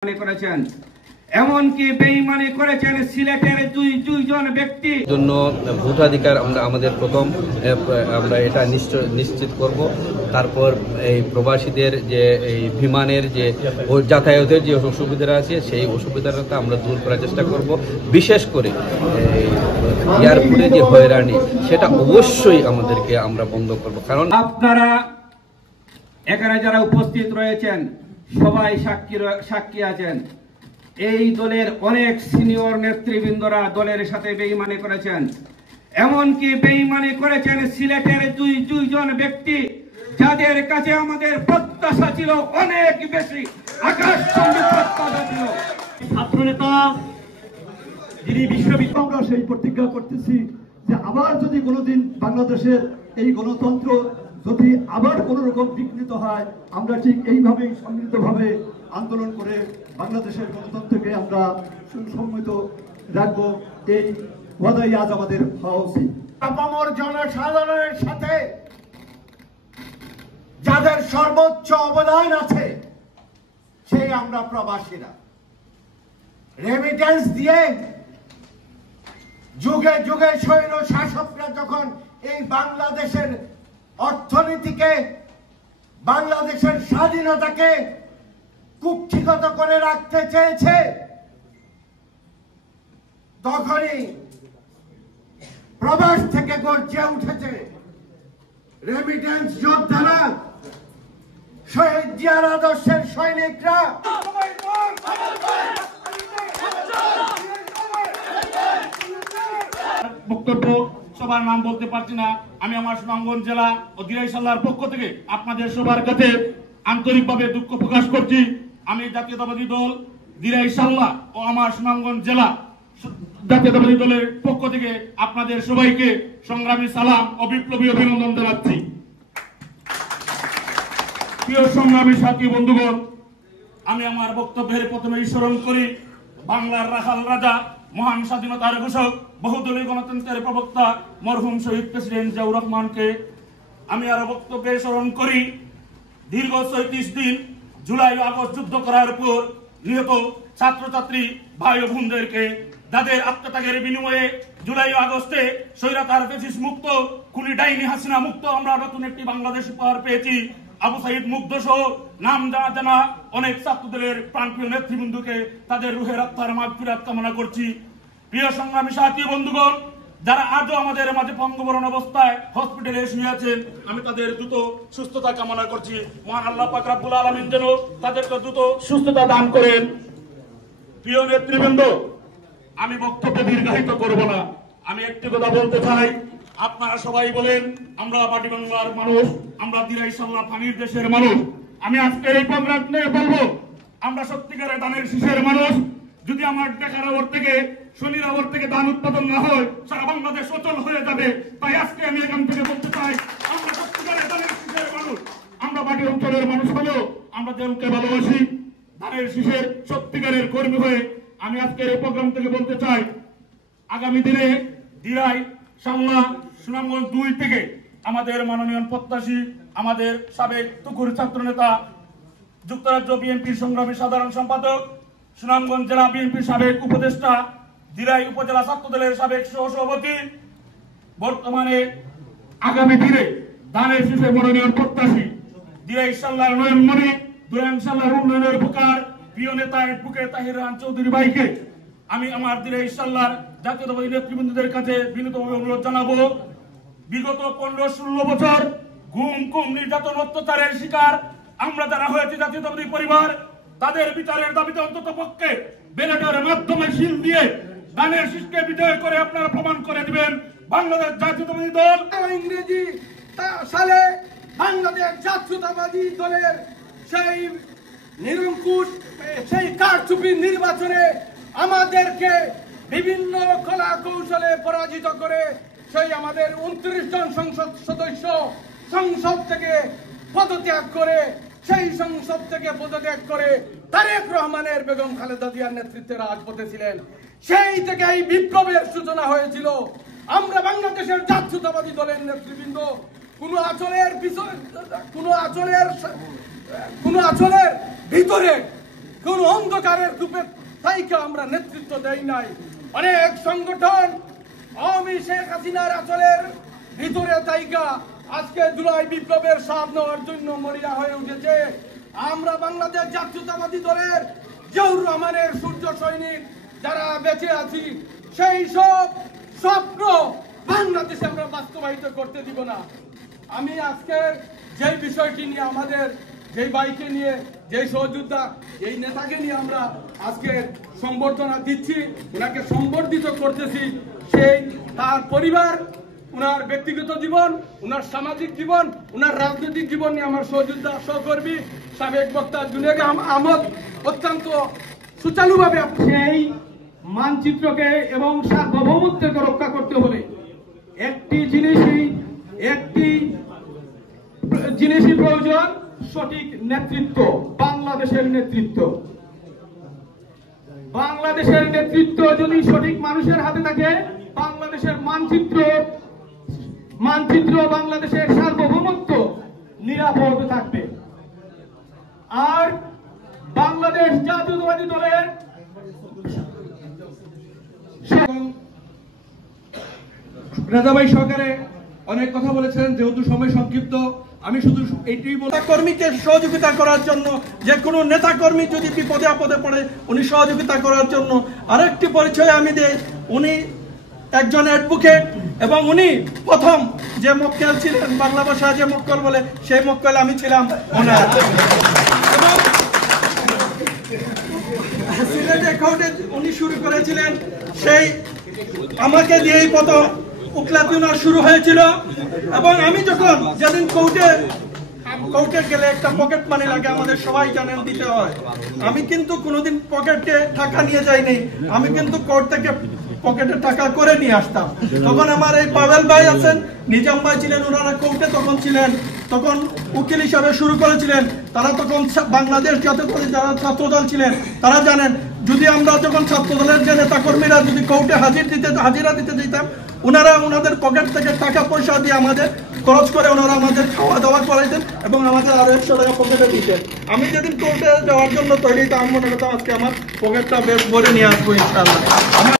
করেছেন, এমনকি বেঈমানি করেছেন সিলেটের দুইজন ব্যক্তি জন্য ভোটাধিকার আমাদের প্রথম আমরা এটা নিশ্চিত করব। তারপর এই প্রবাসীদের যে এই বিমানের যে যাতায়াতের যে অসুবিধা আছে সেই অসুবিধাটা আমরা দূর করার চেষ্টা করব। বিশেষ করে এয়ারপোর্টে যে হয়রানি সেটা অবশ্যই আমরা বন্ধ করব। কারণ আপনারা এখানে যারা উপস্থিত রয়েছেন সবাই সাক্ষী আছেন, এই দলের অনেক সিনিয়র নেতৃবৃন্দরা দলের সাথে বেঈমানি করেছেন, এমনকি বেঈমানি করেছেন সিলেটের দুইজন ব্যক্তি যাদের কাছে আমাদের প্রত্যাশা ছিল অনেক বেশি, আকাশচুম্বী প্রত্যাশা ছিল। ছাত্রনেতা যিনি বিশ্ববিদ্যালয়, আমরা সেই প্রতিজ্ঞা করতেছি যে আবার যদি কোনোদিন বাংলাদেশের এই গণতন্ত্র যদি আবার কোনো রকম বিঘ্নিত হয়, আমরা ঠিক এইভাবেই সম্মিলিতভাবে আন্দোলন করে বাংলাদেশের গণতন্ত্রকে আমরা সুসংহত রাখবো। এই ওয়াদাই আজ আমাদের হওয়া উচিত। আপামর জনসাধারণের সাথে যাদের সর্বোচ্চ অবদান আছে সেই আমরা প্রবাসীরা, রেমিটেন্স দিয়ে যুগে যুগে স্বৈর শাসকরা যখন এই বাংলাদেশের অর্থনীতিকে, বাংলাদেশের স্বাধীনতাকে কুক্ষিগত করে রাখতে চেয়েছে, তখনই প্রবাস থেকে গর্জে উঠেছে রেমিটেন্স যোদ্ধারা, শহীদ জিয়ার আদর্শের সৈনিকরা। বক্তব্য সবার নাম বলতে পারছি না, আমি আমার সুনামগঞ্জ জেলা ও দিরাইশাল্লার পক্ষ থেকে আপনাদের সবার কাছে আন্তরিকভাবে দুঃখ প্রকাশ করছি। আমি জাতীয়তাবাদী দল দিরাইশাল্লাহ ও আমার সুনামগঞ্জ জেলা জাতীয়তাবাদী দলের পক্ষ থেকে আপনাদের সবাইকে সংগ্রামী সালাম ও বিপ্লবী অভিনন্দন জানাচ্ছি। প্রিয় সংগ্রামী সাথী বন্ধুগণ, আমি আমার বক্তব্যের প্রথমে স্মরণ করি বাংলার রাখাল রাজা, মহান স্বাধীনতার ঘোষক, বহুদলীয় গণতন্ত্রের প্রবক্তা মরহুম শহীদ প্রেসিডেন্ট জিয়াউর রহমানকে। আমি আরো বক্তব্যে স্মরণ করি দীর্ঘ ৩৬ দিন জুলাই ও আগস্ট যুদ্ধ করার পর নিহত ছাত্রছাত্রী ভাই ও বোনদেরকে, যাদের আত্মত্যাগের বিনিময়ে জুলাই ও আগস্টে স্বৈরাচার ফ্যাসিস্ট মুক্ত, খুনি ডাইনি হাসিনা মুক্ত আমরা নতুন একটি বাংলাদেশ উপহার পেয়েছি। আবু সাইদ মুগ্ধ সহ নাম জানা অনেক ছাত্রদলের প্রাণপ্রিয় নেতৃবৃন্দকে তাদের রুহের আত্মার মাগফিরাত কামনা করছি। প্রিয় সংগ্রামী সাথী বন্ধুগণ, যারা আজও আমাদের মাঝে পঙ্গবরণ অবস্থায় হসপিটালে শুয়ে আছেন, আমি তাদের দ্রুত সুস্থতা কামনা করছি। মহান আল্লাহ পাক রব্বুল আলামিন যেন তাদেরকে দ্রুত সুস্থতা দান করেন। প্রিয় নেতৃবৃন্দ, আমি বক্তব্য দীর্ঘায়িত করব না, আমি একটি কথা বলতে চাই। আপনারা সবাই বলেন আমরা পাটি বাংলার মানুষ, আমরা দিরাইশাল্লাহ পানির দেশের মানুষ। আমি আজকের এই প্রোগ্রাম নিয়ে বলবো আমরা সত্যিকারের ধানের শীষের মানুষ। যদি আমার দেখার আবর থেকে শনির আবর থেকে ধান উৎপাদন না হয়, সারা বাংলাদেশ অচল হয়ে যাবে। তাই আজকে আমি এখান থেকে বলতে চাই আমরা সত্যিকারের ধানের শীষের মানুষ। আমরা পাটি অঞ্চলের মানুষ হলেও আমরা দেশকে ভালোবাসি, ধানের শীষের সত্যিকারের কর্মী হয়ে আমি আজকের এই প্রোগ্রাম থেকে বলতে চাই আগামী দিনে দিরাই, শামলা, সুনামগঞ্জ 2 থেকে আমাদের মাননীয় প্রত্যাশী, আমাদের সাবেক তুকুর ছাত্র নেতা, যুক্তরাজ্য বিএনপির সংগ্রামী সাধারণ সম্পাদক, সুনামগঞ্জ জেলা বিএনপির সাবেক উপদেষ্টা, দিরাই উপজেলা ছাত্র দলের সাবেক সহসভাপতি, বর্তমানে আগামী দিনে ধানের শীষে মনোনীয় প্রত্যাশী, দিরাই শাল্লার নয়নমণি, দুরান শাল্লার উন্নয়নের বুকার প্রিয় নেতা অ্যাডভোকেট তাহির রান চৌধুরী ভাইকে আমি আমার দিরাই শাল্লার জাতীয়তাবাদী নেতৃবৃন্দদের কাছে বিনীতভাবে অনুরোধ জানাবো, বিগত 15-16 বছর গুম নির্যাতন অত্যাচারের শিকার আমরা যারা হয়েছি জাতীয়তাবাদী পরিবার, তাদের বিচারের দাবিতে অন্তত পক্ষে ব্যালটের মাধ্যমে শিল দিয়ে ধানের শীষকে বিজয় করে আপনারা প্রমাণ করে দিবেন বাংলাদেশ জাতীয়তাবাদী দল। ইংরেজি সালে বাংলাদেশ জাতীয়তাবাদী দলের সেই নিরঙ্কুশ, সেই কারচুপির নির্বাচনে আমাদেরকে বিভিন্ন কলা কৌশলে পরাজিত করে সেই আমাদের 29 জন সংসদ সদস্য সংসদ থেকে পদত্যাগ করে, সেই সংসদ থেকে পদত্যাগ করে তারেক রহমানের বেগম খালেদা জিয়ার নেতৃত্বে রাজপথে ছিলেন। সেই থেকে এই বিপ্লবের সূচনা হয়েছিল। আমরা বাংলাদেশের জাতীয়তাবাদী দলের নেতৃবৃন্দ কোন আচলের ভিতরে কোন অন্ধকারের রূপে তাইকে আমরা নেতৃত্ব দেই নাই। অনেক সংগঠন আওয়ামী শেখ হাসিনার আচলের ভিতরে তাইকা আজকে জুলাই বিপ্লবের স্বাদ নেওয়ার জন্য মরিয়া হয়ে উঠেছে। আমরা বাংলাদেশ জাতীয়তাবাদী দলের জিয়াউর রহমানের সূর্য সৈনিক যারা বেঁচে আছি, সেই সব স্বপ্ন বাংলাদেশে আমরা বাস্তবায়িত করতে দিব না। আমি আজকের যে বিষয়টি নিয়ে আমাদের যে বাইকে নিয়ে যে সহযোদ্ধা এই নেতাকে নিয়ে আমরা আজকে সংবর্ধনা দিচ্ছি, ওনাকে সংবর্ধিত করতেছি, সেই তার পরিবার, উনার ব্যক্তিগত জীবন, উনার সামাজিক জীবন, উনার রাজনৈতিক জীবন নিয়ে আমার সহযোদ্ধা সহকর্মী সাবেক বক্তা জুনেদ আহমদ অত্যন্ত সুচারুভাবে সেই মানচিত্রকে এবং সার্বভৌমত্বকে রক্ষা করতে হলে একটি জিনিসই প্রয়োজন, সঠিক নেতৃত্ব, বাংলাদেশের নেতৃত্ব। বাংলাদেশের নেতৃত্ব যদি সঠিক মানুষের হাতে থাকে, বাংলাদেশের মানচিত্র বাংলাদেশের সার্বভৌমত্ব নিরাপদ থাকবে। আর বাংলাদেশ জাতীয়তাবাদী দলের রেজা ভাই সরকারে অনেক কথা বলেছেন, যেহেতু সময় সংক্ষিপ্ত আমি শুধু এইটাই বলবো, কর্মীকে সহযোগিতা করার জন্য, যে কোনো নেতা কর্মী যদি বিপদে আপদে পড়ে উনি সহযোগিতা করার জন্য আরেকটি পরিচয় আমি দেই, উনি একজন অ্যাডভোকেট এবং উনি প্রথম যে মক্কেল ছিলেন, বাংলা ভাষায় যে মক্কেল বলে সেই মক্কেল আমি ছিলাম ওনার। সিলেটে কোর্টে উনি শুরু করেছিলেন, সেই আমাকে দিয়েই প্রথম উকিলাতি ওনার শুরু হয়েছিল। এবং আমি যখন যেদিন কোর্টে গেলে একটা পকেট মানি লাগে, আমাদের সবাই জানেন দিতে হয়, আমি কিন্তু কোনোদিন পকেটে টাকা নিয়ে যাইনি, আমি কিন্তু কোর্ট থেকে পকেটে টাকা করে নিয়ে আসতাম। তখন আমার এই পাভেল ভাই আছেন, নিজাম ভাই ছিলেন, ওনারা কোর্টে তখন ছিলেন, তখন উকিল হিসাবে শুরু করেছিলেন। তারা তখন বাংলাদেশ জাতীয়তাবাদী যারা ছাত্রদল ছিলেন তারা জানেন, যদি আমরা যখন ছাত্রদলের যে নেতা কর্মীরা যদি কোর্টে হাজিরা দিতে দিতাম, ওনারা ওনাদের পকেট থেকে টাকা পয়সা দিয়ে আমাদের খরচ করে ওনারা আমাদের খাওয়া দাওয়া করাইতেন এবং আমাদের আরো 100 টাকা পকেটে দিতেন। আমি যেদিন কোর্টে যাওয়ার জন্য তৈরি, তা আমি মনে করতাম আজকে আমার পকেটটা বেশ ভরে নিয়ে আসবো ইনশাআল্লাহ।